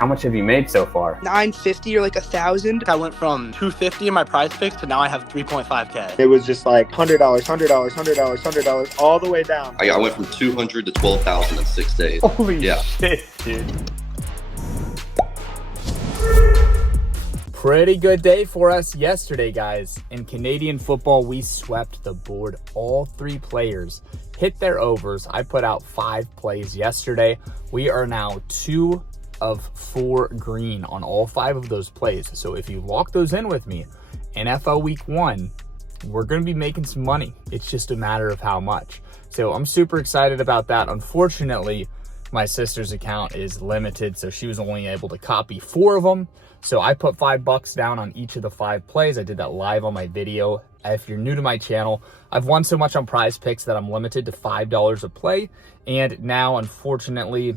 How much have you made so far? 950 or like 1,000. I went from 250 in my Prizepicks to now I have 3.5K. It was just like $100, $100, all the way down. I went from 200 to 12,000 in 6 days. Holy shit, dude. Pretty good day for us yesterday, guys. In Canadian football, we swept the board. All three players hit their overs. I put out 5 plays yesterday. We are now 2 of 4 green on all 5 of those plays. So if you lock those in with me, NFL week 1, we're going to be making some money. It's just a matter of how much. So I'm super excited about that. Unfortunately, my sister's account is limited, so she was only able to copy 4 of them. So I put $5 down on each of the 5 plays. I did that live on my video. If you're new to my channel, I've won so much on Prizepicks that I'm limited to $5 a play. And now, unfortunately,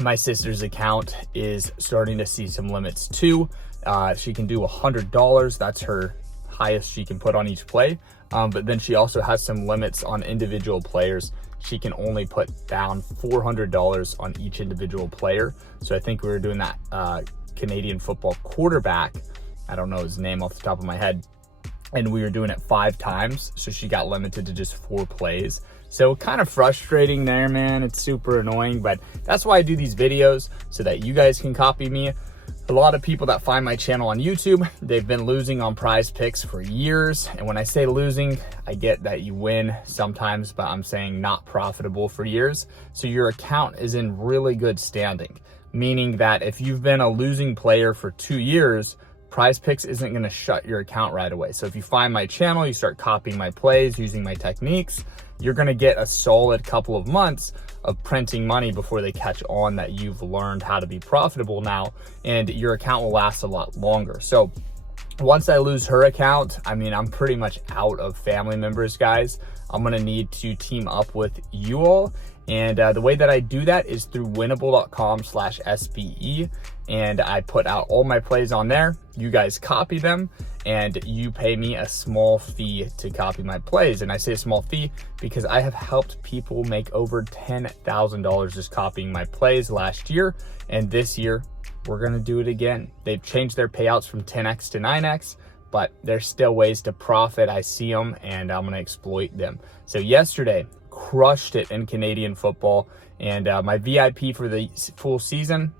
my sister's account is starting to see some limits too. She can do $100. That's her highest she can put on each play. But then she also has some limits on individual players. She can only put down $400 on each individual player. So I think we were doing that Canadian football quarterback. I don't know his name off the top of my head. And we were doing it 5 times. So she got limited to just 4 plays. So kind of frustrating there, man. It's super annoying, but that's why I do these videos, so that you guys can copy me. A lot of people that find my channel on YouTube, they've been losing on Prizepicks for years. And when I say losing, I get that you win sometimes, but I'm saying not profitable for years. So your account is in really good standing, meaning that if you've been a losing player for 2 years, Prizepicks isn't going to shut your account right away. So if you find my channel, you start copying my plays, using my techniques, you're going to get a solid couple of months of printing money before they catch on that you've learned how to be profitable now, and your account will last a lot longer. So once I lose her account, I mean, I'm pretty much out of family members, guys. I'm going to need to team up with you all. And the way that I do that is through winnable.com/SBE. And I put out all my plays on there. You guys copy them and you pay me a small fee to copy my plays. And I say a small fee because I have helped people make over $10,000 just copying my plays last year. And this year, we're going to do it again. They've changed their payouts from 10x to 9x, but there's still ways to profit. I see them and I'm going to exploit them. So yesterday, crushed it in Canadian football, and my VIP for the full season,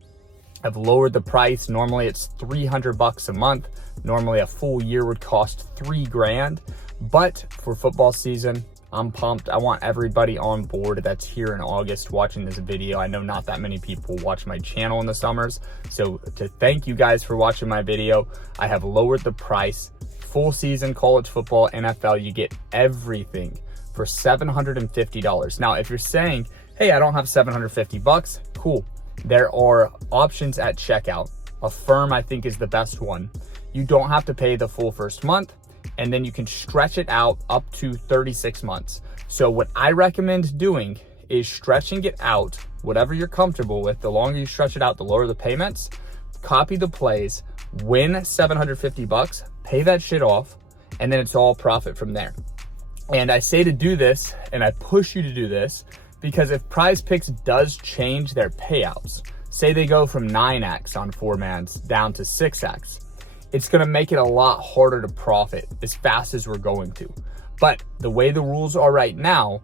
I've lowered the price. Normally it's $300 a month. Normally a full year would cost $3 grand, but for football season, I'm pumped. I want everybody on board that's here in August watching this video. I know not that many people watch my channel in the summers, so to thank you guys for watching my video, I have lowered the price. Full season college football, NFL, you get everything for $750. Now, if you're saying, hey, I don't have $750, cool. There are options at checkout. Affirm, I think, is the best one. You don't have to pay the full first month, and then you can stretch it out up to 36 months. So what I recommend doing is stretching it out, whatever you're comfortable with. The longer you stretch it out, the lower the payments. Copy the plays, win $750, pay that shit off, and then it's all profit from there. And I say to do this, and I push you to do this, because if Prizepicks does change their payouts, say they go from 9x on 4-mans down to 6x, it's going to make it a lot harder to profit as fast as we're going to. But the way the rules are right now,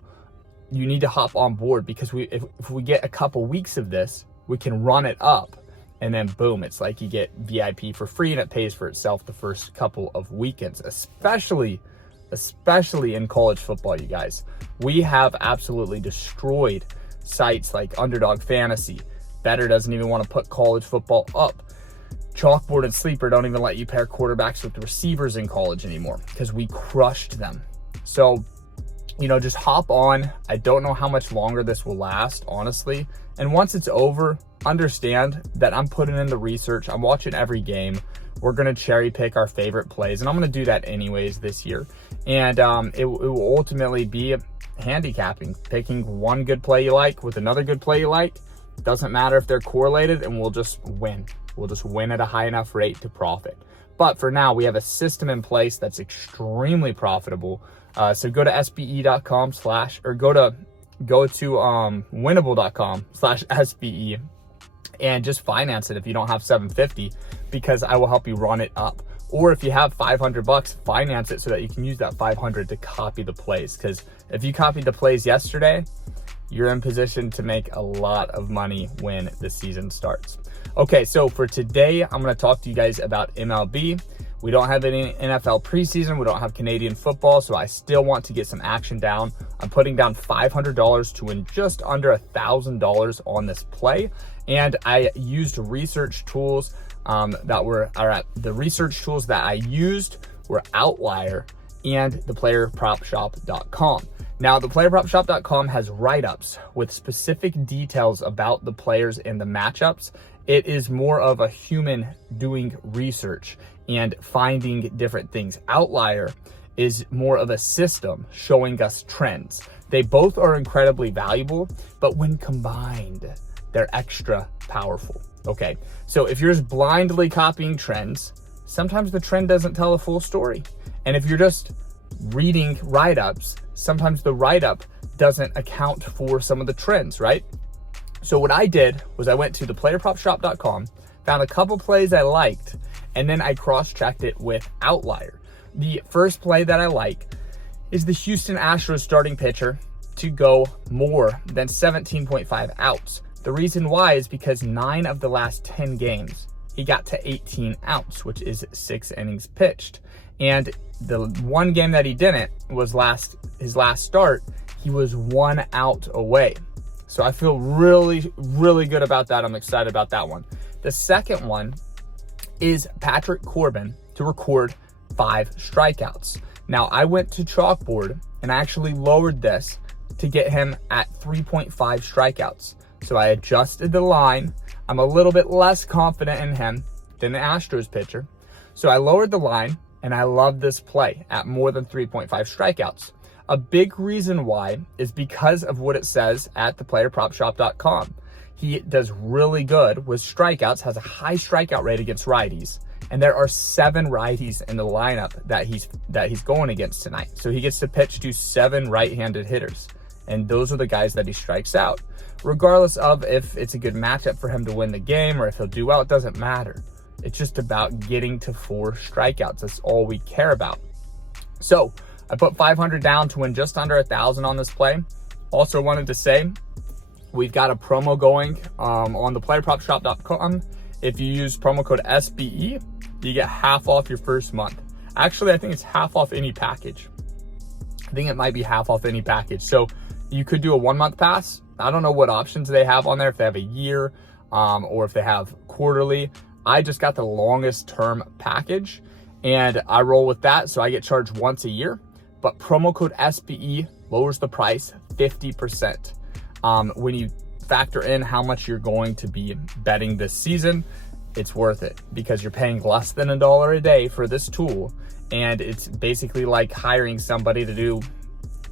you need to hop on board, because if we get a couple weeks of this, we can run it up, and then boom, it's like you get VIP for free, and it pays for itself the first couple of weekends, especially in college football, you guys. We have absolutely destroyed sites like Underdog Fantasy. Better doesn't even want to put college football up. Chalkboard and Sleeper don't even let you pair quarterbacks with receivers in college anymore because we crushed them. So, you know, just hop on. I don't know how much longer this will last, honestly. And once it's over, understand that I'm putting in the research. I'm watching every game. We're going to cherry pick our favorite plays, and I'm going to do that anyways this year. And it will ultimately be handicapping, picking one good play you like with another good play you like. Doesn't matter if they're correlated, and we'll just win. We'll just win at a high enough rate to profit. But for now, we have a system in place that's extremely profitable. So go to sbe.com/ or go to winnable.com/SBE and just finance it if you don't have 750, because I will help you run it up. Or if you have 500 bucks, finance it so that you can use that 500 to copy the plays. Because if you copied the plays yesterday, you're in position to make a lot of money when the season starts. Okay, so for today, I'm going to talk to you guys about MLB. We don't have any NFL preseason. We don't have Canadian football, so I still want to get some action down. I'm putting down $500 to win just under $1,000 on this play. And I used research tools the research tools that I used were Outlier and theplayerpropshop.com. Now, theplayerpropshop.com has write-ups with specific details about the players and the matchups. It is more of a human doing research and finding different things. Outlier is more of a system showing us trends. They both are incredibly valuable, but when combined, they're extra powerful. Okay, so if you're just blindly copying trends, sometimes the trend doesn't tell a full story. And if you're just reading write-ups, sometimes the write-up doesn't account for some of the trends, right? So what I did was I went to theplayerpropshop.com, found a couple plays I liked, and then I cross-checked it with Outlier. The first play that I like is the Houston Astros starting pitcher to go more than 17.5 outs. The reason why is because 9 of the last 10 games, he got to 18 outs, which is 6 innings pitched. And the one game that he didn't was his last start, he was 1 out away. So I feel really, really good about that. I'm excited about that one. The second one is Patrick Corbin to record 5 strikeouts. Now, I went to Chalkboard and I actually lowered this to get him at 3.5 strikeouts. So I adjusted the line. I'm a little bit less confident in him than the Astros pitcher. So I lowered the line, and I love this play at more than 3.5 strikeouts. A big reason why is because of what it says at theplayerpropshop.com. He does really good with strikeouts, has a high strikeout rate against righties, and there are 7 righties in the lineup that he's going against tonight. So he gets to pitch to 7 right-handed hitters, and those are the guys that he strikes out. Regardless of if it's a good matchup for him to win the game or if he'll do well, it doesn't matter. It's just about getting to 4 strikeouts. That's all we care about. So I put 500 down to win just under 1,000 on this play. Also wanted to say, we've got a promo going on theplayerpropshop.com. If you use promo code SBE, you get half off your first month. Actually, I think it's half off any package. I think it might be half off any package. So you could do a 1-month pass. I don't know what options they have on there, if they have a year or if they have quarterly. I just got the longest term package and I roll with that. So I get charged once a year, but promo code SBE lowers the price 50%. When you factor in how much you're going to be betting this season, it's worth it because you're paying less than $1 a day for this tool. And it's basically like hiring somebody to do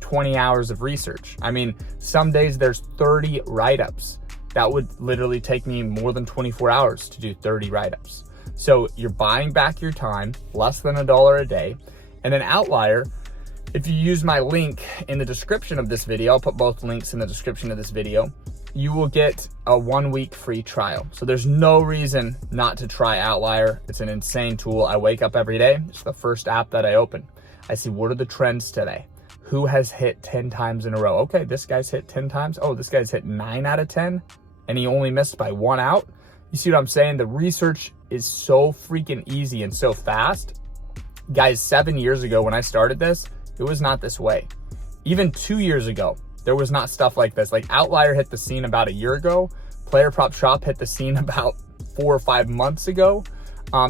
20 hours of research. I mean, some days there's 30 write-ups. That would literally take me more than 24 hours to do 30 write-ups. So you're buying back your time, less than $1 a day. And then Outlier, if you use my link in the description of this video, I'll put both links in the description of this video, you will get a 1-week free trial. So there's no reason not to try Outlier. It's an insane tool. I wake up every day. It's the first app that I open. I see, what are the trends today? Who has hit 10 times in a row? Okay, this guy's hit 10 times. Oh, this guy's hit 9 out of 10 and he only missed by 1 out. You see what I'm saying? The research is so freaking easy and so fast. Guys, 7 years ago when I started this, it was not this way. Even 2 years ago, there was not stuff like this. Like Outlier hit the scene about a year ago. Player Prop Shop hit the scene about 4 or 5 months ago.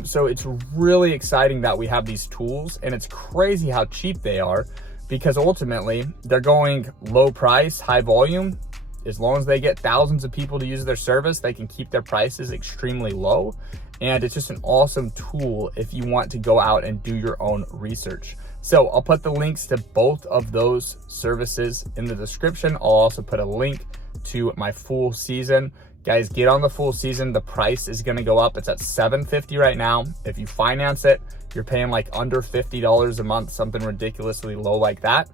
So it's really exciting that we have these tools, and it's crazy how cheap they are because ultimately they're going low price, high volume. As long as they get thousands of people to use their service, they can keep their prices extremely low. And it's just an awesome tool if you want to go out and do your own research. So I'll put the links to both of those services in the description. I'll also put a link to my full season. Guys, get on the full season. The price is going to go up. It's at $750 right now. If you finance it, you're paying like under $50 a month, something ridiculously low like that.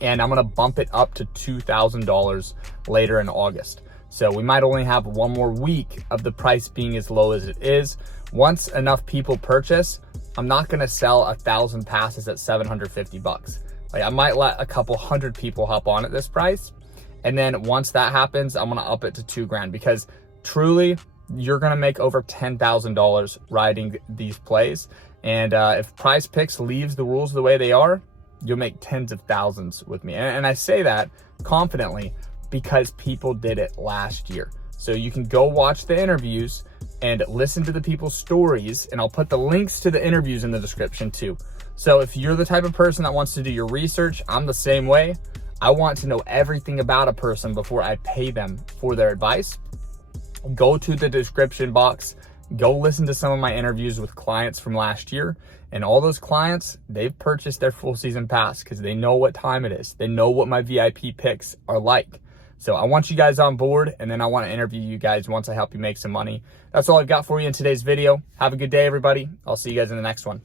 And I'm going to bump it up to $2,000 later in August. So we might only have one more week of the price being as low as it is. Once enough people purchase, I'm not gonna sell 1,000 passes at 750 bucks. Like, I might let a couple hundred people hop on at this price. And then once that happens, I'm gonna up it to $2,000, because truly you're gonna make over $10,000 riding these plays. And if Prizepicks leaves the rules the way they are, you'll make tens of thousands with me. And I say that confidently because people did it last year. So you can go watch the interviews and listen to the people's stories, and I'll put the links to the interviews in the description too. So if you're the type of person that wants to do your research, I'm the same way. I want to know everything about a person before I pay them for their advice. Go to the description box, go listen to some of my interviews with clients from last year. And all those clients, they've purchased their full season pass because they know what time it is. They know what my VIP picks are like. So I want you guys on board, and then I want to interview you guys once I help you make some money. That's all I've got for you in today's video. Have a good day, everybody. I'll see you guys in the next one.